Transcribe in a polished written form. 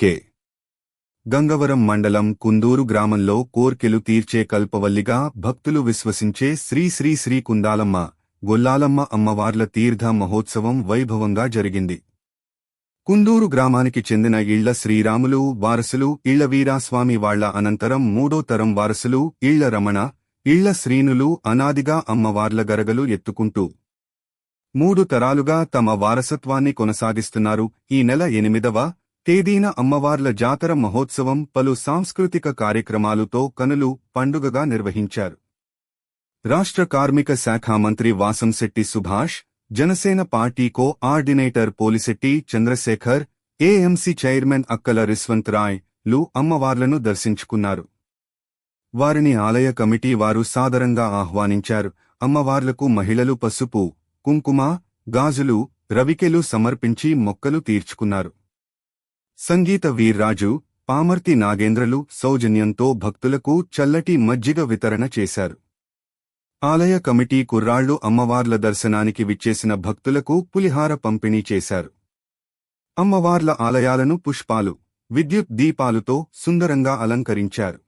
K. Gangavaram మండలం కుందూరు గ్రామంలో కోర్కెలు తీర్చే కల్పవల్లిగా భక్తులు విశ్వసించే శ్రీ శ్రీ శ్రీ కుందాలమ్మ, గొల్లాలమ్మ అమ్మవార్ల తీర్థ మహోత్సవం వైభవంగా జరిగింది. కుందూరు గ్రామానికి చెందిన ఇళ్ల శ్రీరాములు వారసులు ఇళ్ల వీరాస్వామి వాళ్ల అనంతరం మూడో తరం వారసులు ఇళ్ల రమణ, ఇళ్ల శ్రీనులు అనాదిగా అమ్మవార్ల గరగలు ఎత్తుకుంటూ 3 తరాలుగా తమ వారసత్వాన్ని కొనసాగిస్తున్నారు. ఈ నెల 8వ తేదీన అమ్మవార్ల జాతర మహోత్సవం పలు సాంస్కృతిక కార్యక్రమాలతో కనులు పండుగగా నిర్వహించారు. రాష్ట్ర కార్మిక శాఖ మంత్రి Vasamsetti Subhash, Janasena party coordinator Polisetti Chandrasekhar, AMC chairman Akkala Riswanth Roy లు అమ్మవార్లను దర్శించుకున్నారు. వారిని ఆలయ కమిటీ వారు సాదరంగా ఆహ్వానించారు. అమ్మవార్లకు మహిళలు పసుపు, కుంకుమ, గాజులు, రవికెలు సమర్పించి మొక్కలు తీర్చుకున్నారు. సంగీత వీర్రాజు, పామర్తి నాగేంద్రలు సౌజన్యంతో భక్తులకు చల్లటి మజ్జిగ వితరణ చేశారు. ఆలయ కమిటీ కుర్రాళ్లు అమ్మవార్ల దర్శనానికి విచ్చేసిన భక్తులకు పులిహార పంపిణీ చేశారు. అమ్మవార్ల ఆలయాలను పుష్పాలు, విద్యుత్ దీపాలతో సుందరంగా అలంకరించారు.